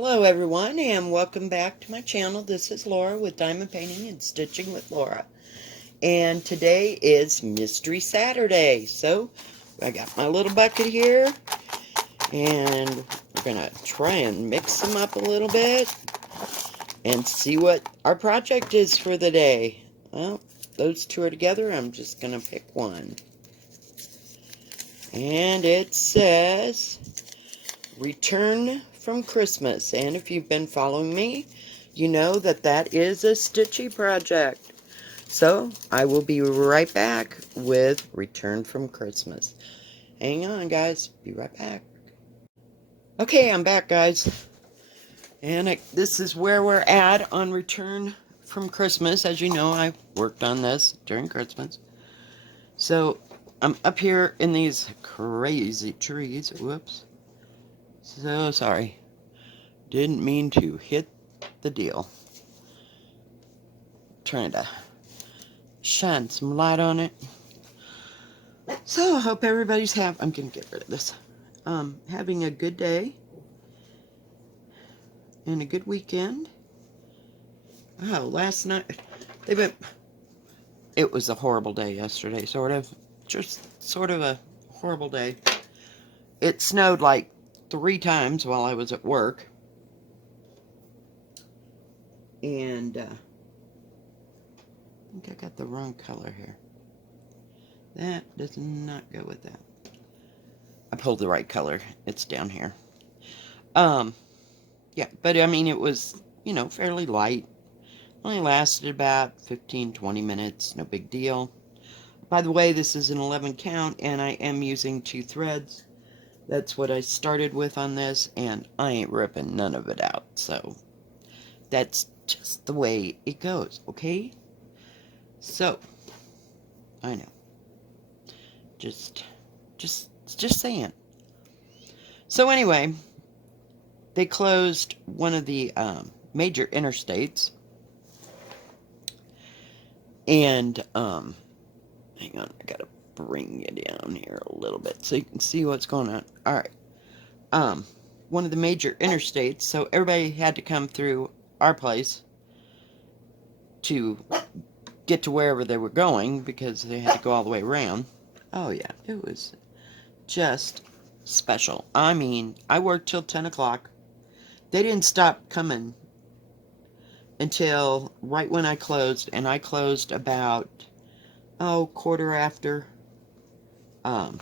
Hello everyone and welcome back to my channel. This is Laura with Diamond Painting and Stitching with Laura. And today is Mystery Saturday. So I got my little bucket here and we're going to try and mix them up a little bit and see what our project is for the day. Well, those two are together. I'm just going to pick one. And it says Return from Christmas, and if you've been following me, you know that that is a stitchy project. So I will be right back with Return from Christmas. Hang on, guys. Be right back. Okay, I'm back, guys. And this is where we're at on Return from Christmas. As you know, I worked on this during Christmas. So I'm up here in these crazy trees. Whoops. So sorry. Didn't mean to hit the deal. Trying to shine some light on it. So I hope everybody's I'm gonna get rid of this. Having a good day and a good weekend. Oh, last night it was a horrible day yesterday, just sort of a horrible day. It snowed like 3 times while I was at work. And I think I got the wrong color here. That does not go with that. I pulled the right color. It's down here. Yeah, but I mean, it was, fairly light. Only lasted about 15-20 minutes. No big deal. By the way, this is an 11 count, and I am using 2 threads. That's what I started with on this, and I ain't ripping none of it out. So, that's just the way it goes, okay? So, I know. Just saying. So anyway, they closed one of the major interstates, and hang on, I gotta bring you down here a little bit so you can see what's going on. All right, one of the major interstates, so everybody had to come through our place to get to wherever they were going because they had to go all the way around. Oh yeah, it was just special. I mean, I worked till 10 o'clock. They didn't stop coming until right when I closed, and I closed about, quarter after 10.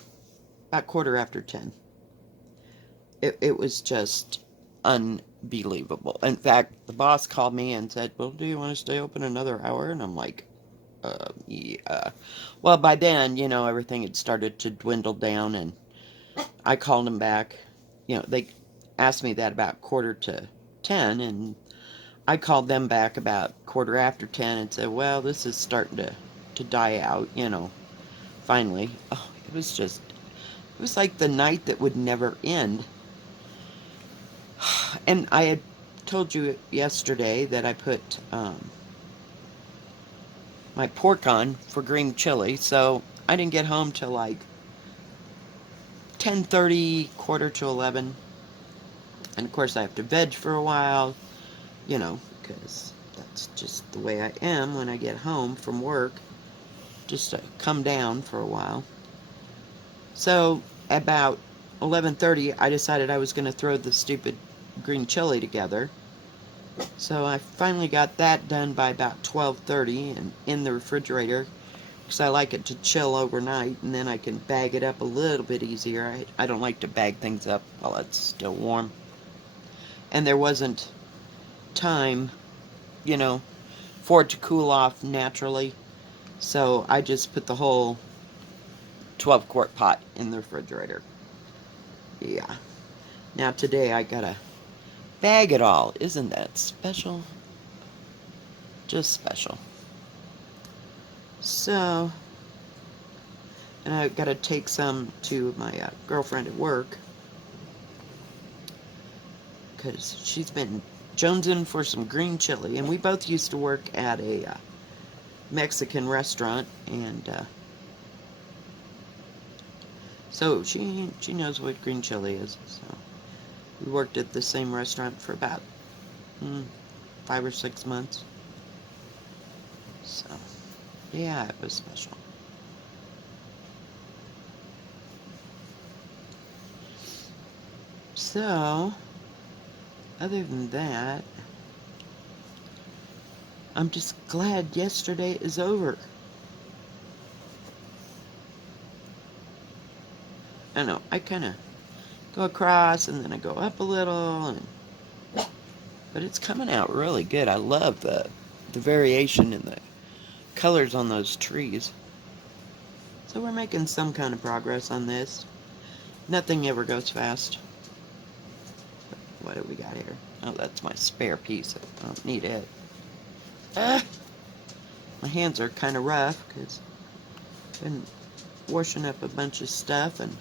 It was just unbelievable. In fact, the boss called me and said, well, do you want to stay open another hour? And I'm like, yeah. Well, by then, everything had started to dwindle down, and I called them back. They asked me that about 9:45, and I called them back about 10:15 and said, well, this is starting to die out, finally. Oh, it was like the night that would never end. And I had told you yesterday that I put my pork on for green chili, so I didn't get home till like 10:30, 10:45. And of course I have to veg for a while, because that's just the way I am when I get home from work, just to come down for a while. So about 11:30, I decided I was going to throw the stupid green chili together. So I finally got that done by about 12:30 and in the refrigerator, because I like it to chill overnight, and then I can bag it up a little bit easier. I don't like to bag things up while it's still warm. And there wasn't time, for it to cool off naturally. So I just put the whole 12-quart pot in the refrigerator. Yeah. Now today I gotta bag it all. Isn't that special? Just special. So, and I gotta take some to my girlfriend at work, because she's been jonesing for some green chili, and we both used to work at a Mexican restaurant, and so she knows what green chili is. So We worked at the same restaurant for about 5 or 6 months. So, yeah, it was special. So, other than that, I'm just glad yesterday is over. I know, I kind of go across and then I go up a little, but it's coming out really good. I love the variation in the colors on those trees. So we're making some kind of progress on this. Nothing ever goes fast. What do we got here? Oh, that's my spare piece. I don't need it. Ah! My hands are kind of rough because I've been washing up a bunch of stuff and...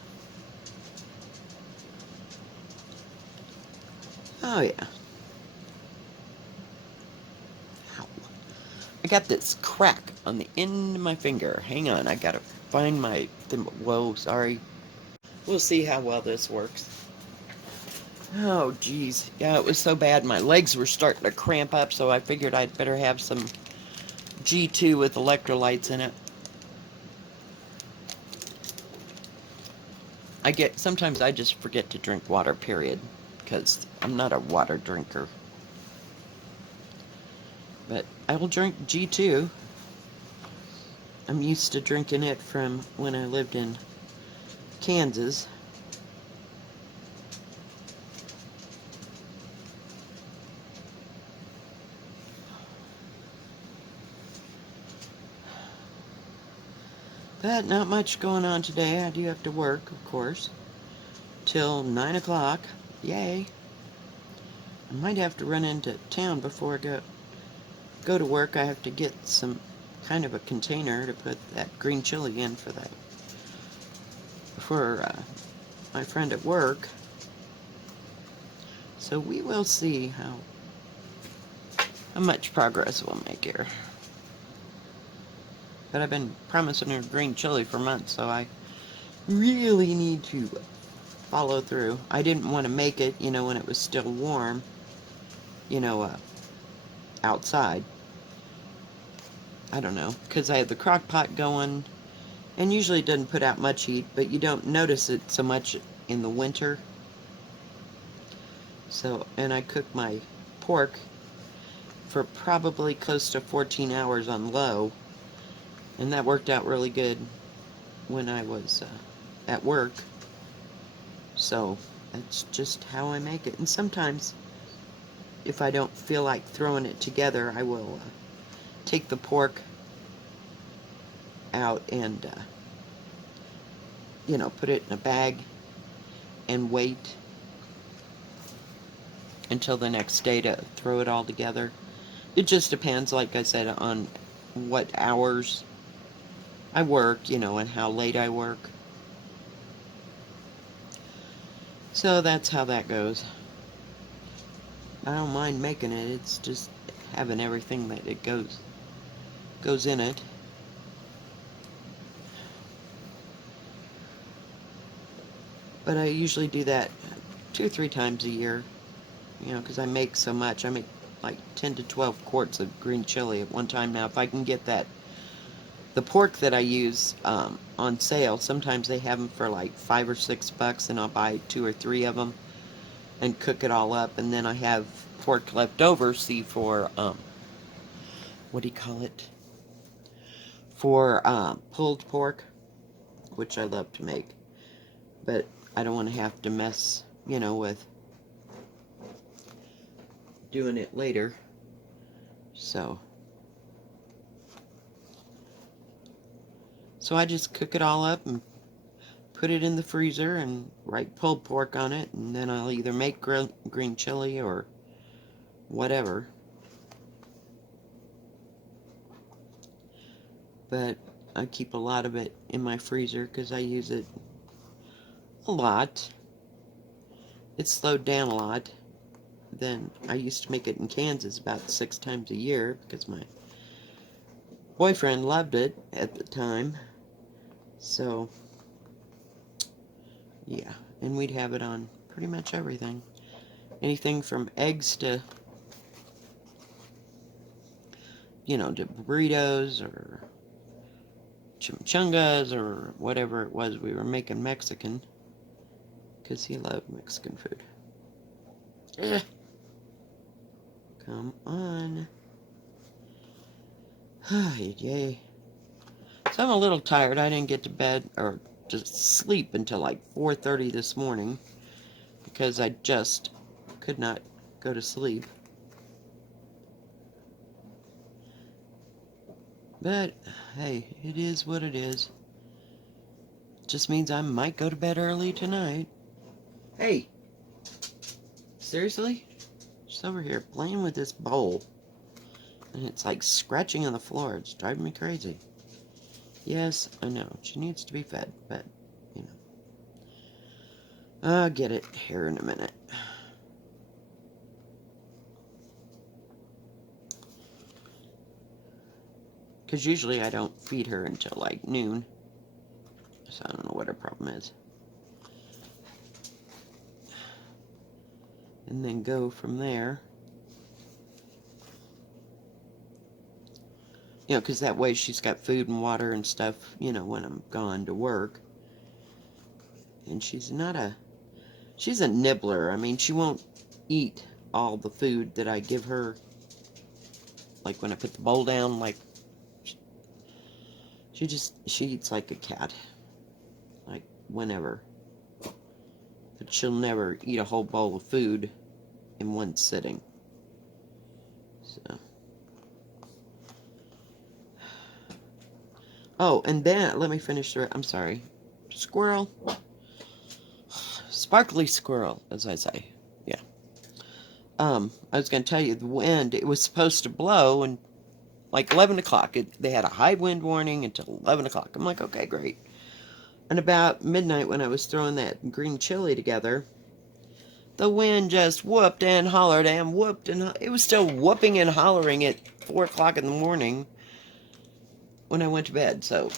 Oh, yeah. Ow. I got this crack on the end of my finger. Hang on, I gotta find my... Whoa, sorry. We'll see how well this works. Oh, geez. Yeah, it was so bad my legs were starting to cramp up, so I figured I'd better have some G2 with electrolytes in it. Sometimes I just forget to drink water, period, because I'm not a water drinker. But I will drink G2. I'm used to drinking it from when I lived in Kansas. But not much going on today. I do have to work, of course, till 9 o'clock. Yay. I might have to run into town before I go to work. I have to get some kind of a container to put that green chili in for my friend at work. So we will see how much progress we'll make here. But I've been promising her green chili for months, so I really need to follow through. I didn't want to make it, when it was still warm, you know, outside. I don't know, because I have the crock pot going, and usually it doesn't put out much heat, but you don't notice it so much in the winter. So, and I cook my pork for probably close to 14 hours on low, and that worked out really good when I was at work. So, that's just how I make it. And sometimes, if I don't feel like throwing it together, I will take the pork out and, put it in a bag and wait until the next day to throw it all together. It just depends, like I said, on what hours I work, and how late I work. So that's how that goes. I don't mind making it. It's just having everything that it goes in it. But I usually do that 2 or 3 times a year, because I make so much. I make like 10 to 12 quarts of green chili at one time now. If I can get the pork that I use on sale, sometimes they have them for like $5 or $6, and I'll buy 2 or 3 of them and cook it all up, and then I have pork left over, for what do you call it? For pulled pork, which I love to make, but I don't want to have to mess, with doing it later. So I just cook it all up and put it in the freezer and write pulled pork on it, and then I'll either make green chili or whatever. But I keep a lot of it in my freezer because I use it a lot. It's slowed down a lot. Then I used to make it in Kansas about 6 times a year because my boyfriend loved it at the time. So, yeah. And we'd have it on pretty much everything. anything from eggs to, you know, to burritos or chimichangas or whatever it was we were making Mexican. Because he loved Mexican food. Ugh. Come on. Yay. So I'm a little tired. I didn't get to bed or to sleep until like 4:30 this morning because I just could not go to sleep. But hey, it is what it is. Just means I might go to bed early tonight. Hey, seriously? She's over here playing with this bowl. And it's like scratching on the floor. It's driving me crazy. Yes, I know. She needs to be fed, but, you know. I'll get it here in a minute. Because usually I don't feed her until like noon. So I don't know what her problem is. And then go from there. You know, because that way she's got food and water and stuff, you know, when I'm gone to work. And she's a nibbler. I mean, she won't eat all the food that I give her. Like when I put the bowl down, like, she eats like a cat. Like, whenever. But she'll never eat a whole bowl of food in one sitting. So. Oh, and then, let me finish the, I'm sorry. Squirrel. Sparkly squirrel, as I say. Yeah. I was going to tell you, the wind, it was supposed to blow, and like 11 o'clock. They had a high wind warning until 11 o'clock. I'm like, okay, great. And about midnight, when I was throwing that green chili together, the wind just whooped and hollered and whooped, and it was still whooping and hollering at 4 o'clock in the morning when I went to bed. So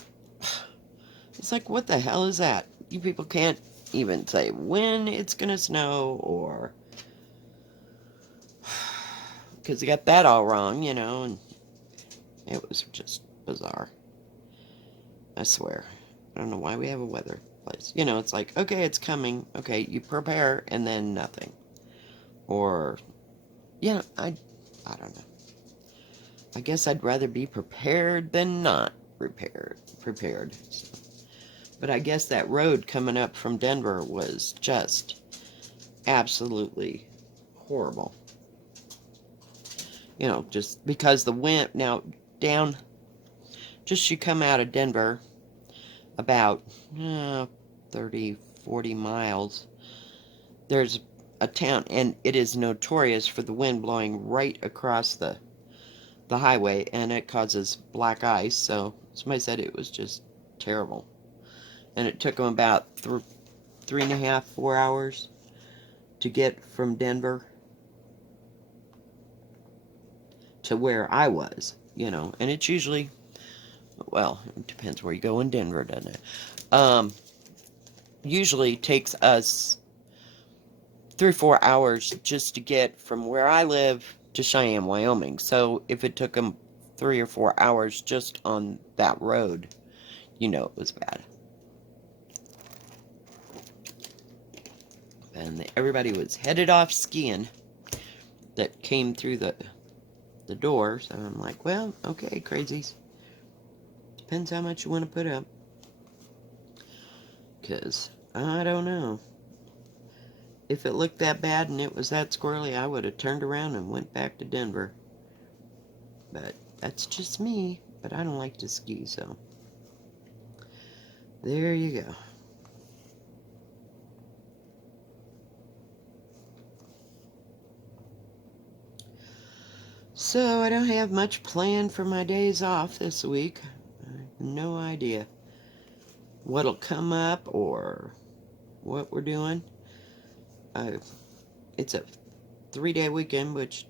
it's like, what the hell is that? You people can't even say when it's going to snow, or because they got that all wrong, you know, and it was just bizarre. I swear. I don't know why we have a weather place. You know, it's like, okay, it's coming. Okay, you prepare, and then nothing. Or, yeah, I don't know. I guess I'd rather be prepared than not prepared. So. But I guess that road coming up from Denver was just absolutely horrible. You know, just because the wind, now, down, just you come out of Denver, about 30, 40 miles, there's a town, and it is notorious for the wind blowing right across the highway, and it causes black ice. So somebody said it was just terrible, and it took them about 3.5, 4 hours to get from Denver to where I was, you know. And it's usually, well, it depends where you go in Denver, doesn't it? Usually takes us 3 or 4 hours just to get from where I live to Cheyenne, Wyoming. So if it took them 3 or 4 hours just on that road, you know it was bad. And everybody was headed off skiing that came through the door. So I'm like, well, okay, crazies. Depends how much you want to put up. Because, I don't know. If it looked that bad and it was that squirrely, I would have turned around and went back to Denver. But that's just me. But I don't like to ski, so there you go. So I don't have much planned for my days off this week. I have no idea what'll come up or what we're doing. It's a 3-day weekend, which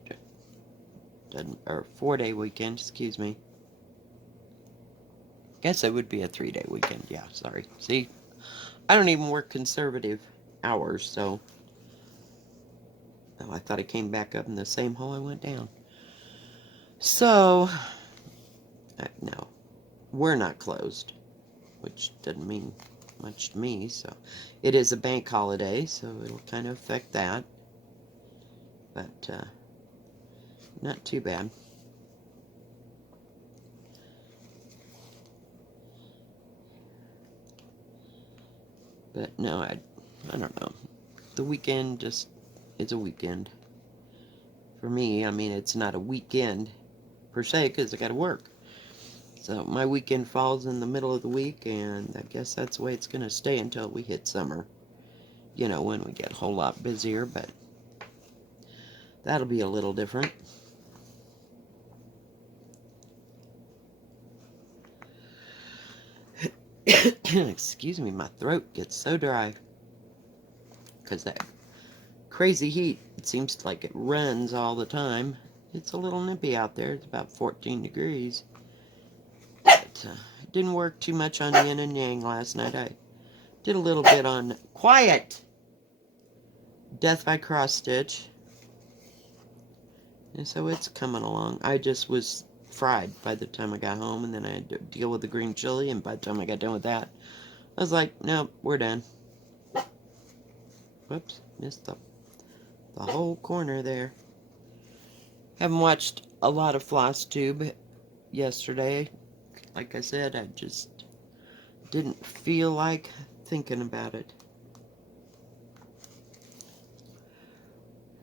doesn't, or 4-day weekend, excuse me. Guess it would be a 3-day weekend. Yeah, sorry. See, I don't even work conservative hours, so Oh, I thought I came back up in the same hole I went down. So, no, we're not closed, which doesn't mean much to me. So, it is a bank holiday, so it'll kind of affect that. But, not too bad. But no, I don't know. The weekend just is a weekend. For me, I mean, it's not a weekend per se because I got to work. So my weekend falls in the middle of the week, and I guess that's the way it's going to stay until we hit summer. You know, when we get a whole lot busier, but that'll be a little different. Excuse me, my throat gets so dry because that crazy heat, it seems like it runs all the time. It's a little nippy out there. It's about 14 degrees. But didn't work too much on yin and yang last night. I did a little bit on quiet death by cross stitch. And so it's coming along. I just was fried by the time I got home, and then I had to deal with the green chili, and by the time I got done with that, I was like, nope, we're done. Whoops, missed the whole corner there. Haven't watched a lot of Floss Tube yesterday. Like I said, I just didn't feel like thinking about it.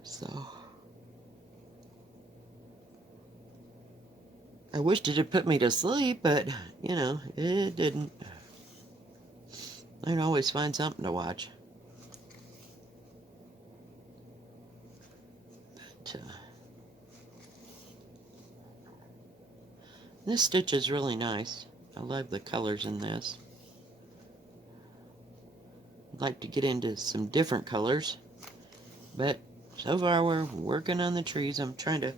So I wished it had put me to sleep, but, you know, it didn't. I can always find something to watch. But, this stitch is really nice. I love the colors in this. I'd like to get into some different colors, but so far we're working on the trees. I'm trying to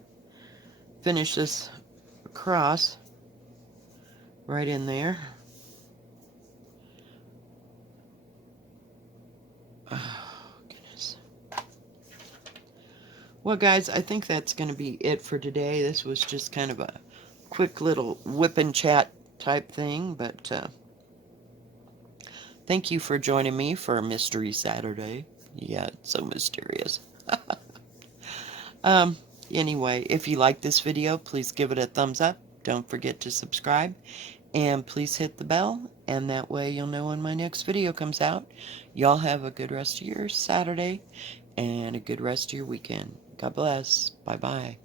finish this cross right in there. Oh, goodness. Well, guys, I think that's going to be it for today. This was just kind of a quick little whip and chat type thing, but thank you for joining me for Mystery Saturday. Yeah, it's so mysterious. Anyway, if you like this video, please give it a thumbs up. Don't forget to subscribe. And please hit the bell, and that way you'll know when my next video comes out. Y'all have a good rest of your Saturday, and a good rest of your weekend. God bless. Bye-bye.